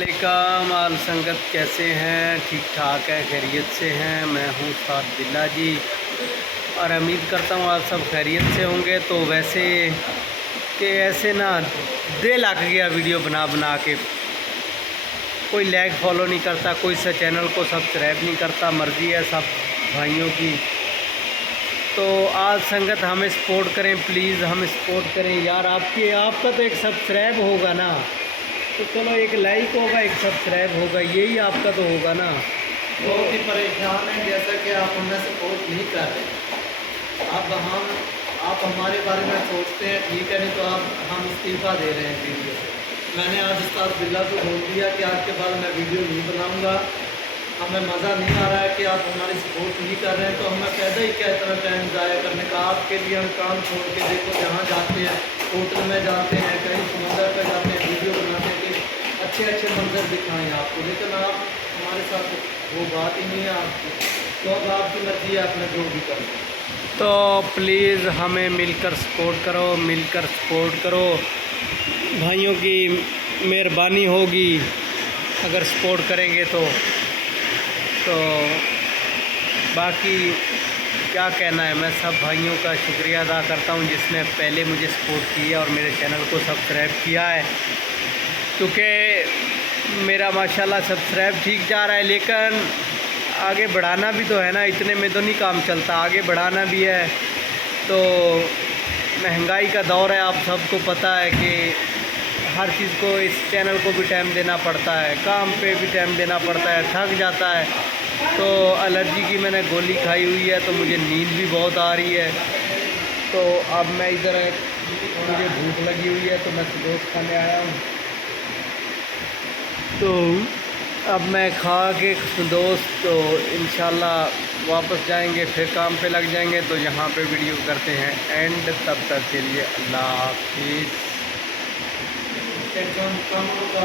अस्सलामुअलैकुम। आल संगत कैसे हैं? ठीक ठाक है, खैरियत से हैं। मैं हूँ साद बिल्ला जी और उम्मीद करता हूँ आप सब खैरियत से होंगे। तो वैसे कि ऐसे ना दिल लग गया वीडियो बना बना के, कोई लाइक फॉलो नहीं करता, कोई सा चैनल को सब्सक्राइब नहीं करता। मर्ज़ी है सब भाइयों की। तो आज संगत हमें सपोर्ट करें, प्लीज़ हमें सपोर्ट करें यार। आपका तो एक सब्सक्राइब होगा ना, तो चलो एक लाइक होगा, एक सब्सक्राइब होगा, यही आपका तो होगा ना। बहुत ही परेशान हैं, जैसा कि आप हमें सपोर्ट नहीं कर रहे। अब आप हमारे बारे में सोचते हैं, ठीक है, नहीं तो हम इस्तीफ़ा दे रहे हैं वीडियो से। मैंने आज उस्ताद बिल्ला को बोल दिया कि आज के बाद मैं वीडियो नहीं बनाऊंगा। हमें मज़ा नहीं आ रहा है कि आप हमारी सपोर्ट नहीं कर रहे हैं, तो हमें फ़ायदा ही क्या इतना टाइम ज़ाया करने का। आपके लिए हम काम छोड़ के देखो, जहाँ जाते हैं, होटल में जाते हैं, कहीं समंदर पर जाते हैं, वीडियो बनाते हैं कि अच्छे अच्छे मंजर दिखाएं आपको, लेकिन आप हमारे साथ वो बात ही नहीं है आपकी। तो अब आपकी मर्ज़ी है, आपने जो भी करना। तो प्लीज़ हमें मिलकर सपोर्ट करो, मिलकर सपोर्ट करो। भाइयों की मेहरबानी होगी अगर सपोर्ट करेंगे तो बाकी क्या कहना है। मैं सब भाइयों का शुक्रिया अदा करता हूं जिसने पहले मुझे सपोर्ट किया और मेरे चैनल को सब्सक्राइब किया है, क्योंकि मेरा माशाल्लाह सब्सक्राइब ठीक जा रहा है। लेकिन आगे बढ़ाना भी तो है ना, इतने में तो नहीं काम चलता, आगे बढ़ाना भी है। तो महंगाई का दौर है, आप सबको पता है कि हर चीज़ को, इस चैनल को भी टाइम देना पड़ता है, काम पे भी टाइम देना पड़ता है, थक जाता है। तो एलर्जी की मैंने गोली खाई हुई है, तो मुझे नींद भी बहुत आ रही है। तो अब मैं इधर, मुझे भूख लगी हुई है तो मैं दोस्त खाने आया हूँ। तो अब मैं खा के दोस्त, तो इंशाल्लाह वापस जाएंगे, फिर काम पे लग जाएंगे। तो यहाँ पे वीडियो करते हैं एंड, तब तक के लिए अल्लाह हाफिज़।